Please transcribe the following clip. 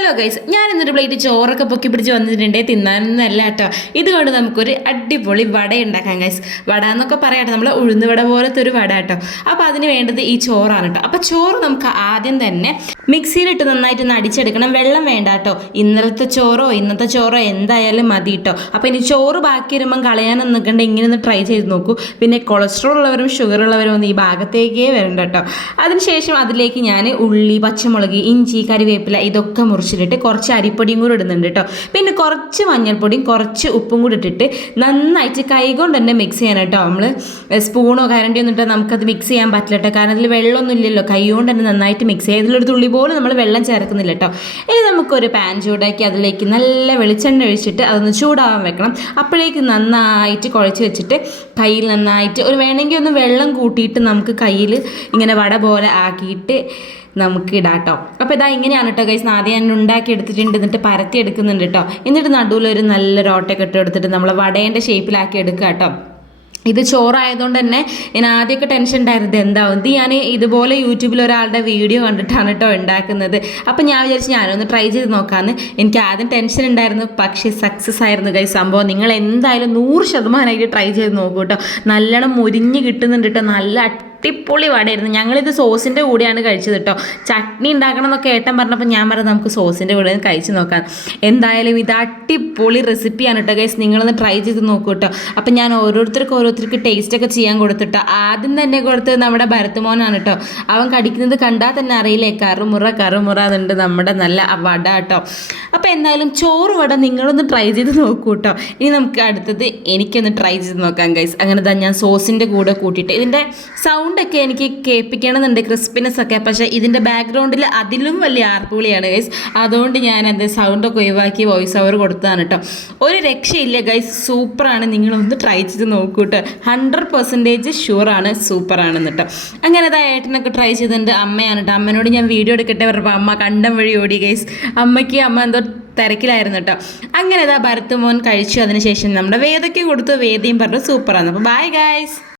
Hello guys ഞാൻ ഇന്നൊരു plate ചോറൊക്കെ പൊക്കി പിടിച്ച് വന്നിട്ടുണ്ടേ. തിന്നാനൊന്നല്ല കേട്ടോ. ഇതുകൊണ്ട് നമുക്കൊരു അടിപൊളി വട ഉണ്ടാക്കാം ഗൈസ് വട എന്നൊക്കെ പറയാട്ടെ. നമ്മൾ ഉഴുന്ന് വട പോലത്തെ ഒരു വട കേട്ടോ. അപ്പോൾ അതിന് വേണ്ടത് ഈ ചോറാണ് കേട്ടോ. അപ്പോൾ ചോറ് നമുക്ക് ആദ്യം തന്നെ മിക്സിയിലിട്ട് നന്നായിട്ട് ഒന്ന് അടിച്ചെടുക്കണം. വെള്ളം വേണ്ട കേട്ടോ. ഇന്നലത്തെ ചോറോ ഇന്നത്തെ ചോറോ എന്തായാലും മതി കേട്ടോ. അപ്പോൾ ഇനി ചോറ് ബാക്കി വരുമ്പം കളയാനൊന്നും നിൽക്കണ്ട. ഇങ്ങനെ ഒന്ന് ട്രൈ ചെയ്ത് നോക്കൂ. പിന്നെ കൊളസ്ട്രോൾ ഉള്ളവരും ഷുഗർ ഉള്ളവരും ഒന്നും ഈ ഭാഗത്തേക്കേ വരണ്ട കേട്ടോ. അതിനുശേഷം അതിലേക്ക് ഞാൻ ഉള്ളി പച്ചമുളക് ഇഞ്ചി കറിവേപ്പില ഇതൊക്കെ മുറിച്ചിട്ടിട്ട് കുറച്ച് അരിപ്പൊടിയും കൂടി ഇടുന്നുണ്ട് കേട്ടോ. പിന്നെ കുറച്ച് മഞ്ഞൾപ്പൊടിയും കുറച്ച് ഉപ്പും കൂടി ഇട്ടിട്ട് നന്നായിട്ട് കൈകൊണ്ട് തന്നെ മിക്സ് ചെയ്യണം കേട്ടോ. നമ്മൾ സ്പൂണോ കരണ്ടിയോ ഒന്നും ഇട്ടാൽ നമുക്കത് മിക്സ് ചെയ്യാൻ പറ്റില്ല കേട്ടോ. കാരണം അതിൽ വെള്ളമൊന്നും ഇല്ലല്ലോ. കൈകൊണ്ട് തന്നെ നന്നായിട്ട് മിക്സ് ചെയ്യുക ഇതിലൊരു തുള്ളി പോലും നമ്മൾ വെള്ളം ചേർക്കുന്നില്ല കേട്ടോ. ഇനി നമുക്കൊരു പാൻ ചൂടാക്കി അതിലേക്ക് നല്ല വെളിച്ചെണ്ണ ഒഴിച്ചിട്ട് അതൊന്ന് ചൂടാവാൻ വെക്കണം. അപ്പോഴേക്ക് നന്നായിട്ട് കുഴച്ച് വെച്ചിട്ട് കയ്യിൽ നന്നായിട്ട് ഒരു വേണമെങ്കിൽ ഒന്ന് വെള്ളം കൂട്ടിയിട്ട് നമുക്ക് കയ്യിൽ ഇങ്ങനെ വട പോലെ ആക്കിയിട്ട് നമുക്ക് ഇടാം കേട്ടോ അപ്പോൾ ഇതാ ഇങ്ങനെയാണ് കേട്ടോ ഗൈസ് ആദ്യം ഞാൻ ഉണ്ടാക്കി എടുത്തിട്ടുണ്ട് എന്നിട്ട് പരത്തി എടുക്കുന്നുണ്ട് കേട്ടോ എന്നിട്ട് നടുവിലൊരു നല്ലൊരു ഓട്ടയൊക്കെ ഇട്ട് എടുത്തിട്ട് നമ്മൾ വടേന്റെ ഷേപ്പിലാക്കി എടുക്കുക കേട്ടോ ഇത് ചോറായതുകൊണ്ട് തന്നെ ഞാൻ ആദ്യമൊക്കെ ടെൻഷൻ ഉണ്ടായിരുന്നത് എന്താവും? ഇത് ഞാൻ ഇതുപോലെ യൂട്യൂബിൽ ഒരാളുടെ വീഡിയോ കണ്ടിട്ടാണ് കേട്ടോ ഉണ്ടാക്കുന്നത്. അപ്പം ഞാൻ വിചാരിച്ചു ഞാനൊന്ന് ട്രൈ ചെയ്ത് നോക്കാമെന്ന് എനിക്ക് ആദ്യം ടെൻഷൻ ഉണ്ടായിരുന്നു പക്ഷേ സക്സസ് ആയിരുന്നു കൈ സംഭവം നിങ്ങൾ എന്തായാലും നൂറ് ശതമാനമായിട്ട് ട്രൈ ചെയ്ത് നോക്കൂ കേട്ടോ നല്ലോണം മുരിഞ്ഞ് കിട്ടുന്നുണ്ട് കേട്ടോ നല്ല അടിപൊളി വടയായിരുന്നു. ഞങ്ങളിത് സോസിന്റെ കൂടെയാണ് കഴിച്ചത് കേട്ടോ ചട്നി ഉണ്ടാക്കണം എന്നൊക്കെ ഏട്ടൻ പറഞ്ഞപ്പോൾ ഞാൻ പറഞ്ഞത് നമുക്ക് സോസിന്റെ കൂടെ കഴിച്ച് നോക്കാം. എന്തായാലും ഇത് അടിപൊളി റെസിപ്പിയാണ് കേട്ടോ ഗൈസ് നിങ്ങളൊന്ന് ട്രൈ ചെയ്ത് നോക്കൂ കേട്ടോ അപ്പം ഞാൻ ഓരോരുത്തർക്ക് ഓരോരുത്തർക്ക് ടേസ്റ്റൊക്കെ ചെയ്യാൻ കൊടുത്തിട്ടോ ആദ്യം തന്നെ കൊടുത്തത് നമ്മുടെ ഭരത്തുമോനാണ് കേട്ടോ അവൻ കടിക്കുന്നത് കണ്ടാൽ തന്നെ അറിയില്ലേ? കറുമുറ കറുമുറ എന്നുണ്ട് നമ്മുടെ നല്ല വട കേട്ടോ അപ്പോൾ എന്തായാലും ചോറ് വട നിങ്ങളൊന്ന് ട്രൈ ചെയ്ത് നോക്കൂ കേട്ടോ ഇനി നമുക്ക് അടുത്തത് എനിക്കൊന്ന് ട്രൈ ചെയ്ത് നോക്കാം ഗൈസ് അങ്ങനെ തന്നെ ഞാൻ സോസിന്റെ കൂടെ കൂട്ടിയിട്ട്. ഇതിന്റെ സൗണ്ടൊക്കെ എനിക്ക് കേൾപ്പിക്കണമെന്നുണ്ട് ക്രിസ്പിനെസ് ഒക്കെ പക്ഷേ ഇതിന്റെ ബാക്ക്ഗ്രൗണ്ടിൽ അതിലും വലിയ ആർപ്പുവിളിയാണ് ഗൈസ് അതുകൊണ്ട് ഞാൻ അത് സൗണ്ടൊക്കെ ഒഴിവാക്കി വോയിസ് ഓവർ കൊടുത്തതാണ് കേട്ടോ ഒരു രക്ഷയില്ല ഗൈസ് സൂപ്പറാണ്. നിങ്ങളൊന്ന് ട്രൈ ചെയ്ത് നോക്കൂ കേട്ടോ ഹൺഡ്രഡ് പെർസെന്റേജ് ഷുവറാണ് സൂപ്പറാണെന്ന് കേട്ടോ അങ്ങനെ അതാ ഏട്ടനൊക്കെ ട്രൈ ചെയ്തിട്ടുണ്ട്. അമ്മയാണ് കേട്ടോ അമ്മനോട് ഞാൻ വീഡിയോ എടുക്കട്ടെ പറഞ്ഞപ്പോൾ അമ്മ കണ്ടം വഴി ഓടി ഗൈസ് അമ്മയ്ക്ക് അമ്മ എന്തോ തിരക്കിലായിരുന്നു കേട്ടോ അങ്ങനെ അതാ ഭരത്ത് മോൻ കഴിച്ചു. അതിനുശേഷം നമ്മുടെ വേദയ്ക്ക് കൊടുത്തു. വേദയും പറഞ്ഞു സൂപ്പറാണ്. അപ്പോൾ ബൈ ഗൈസ്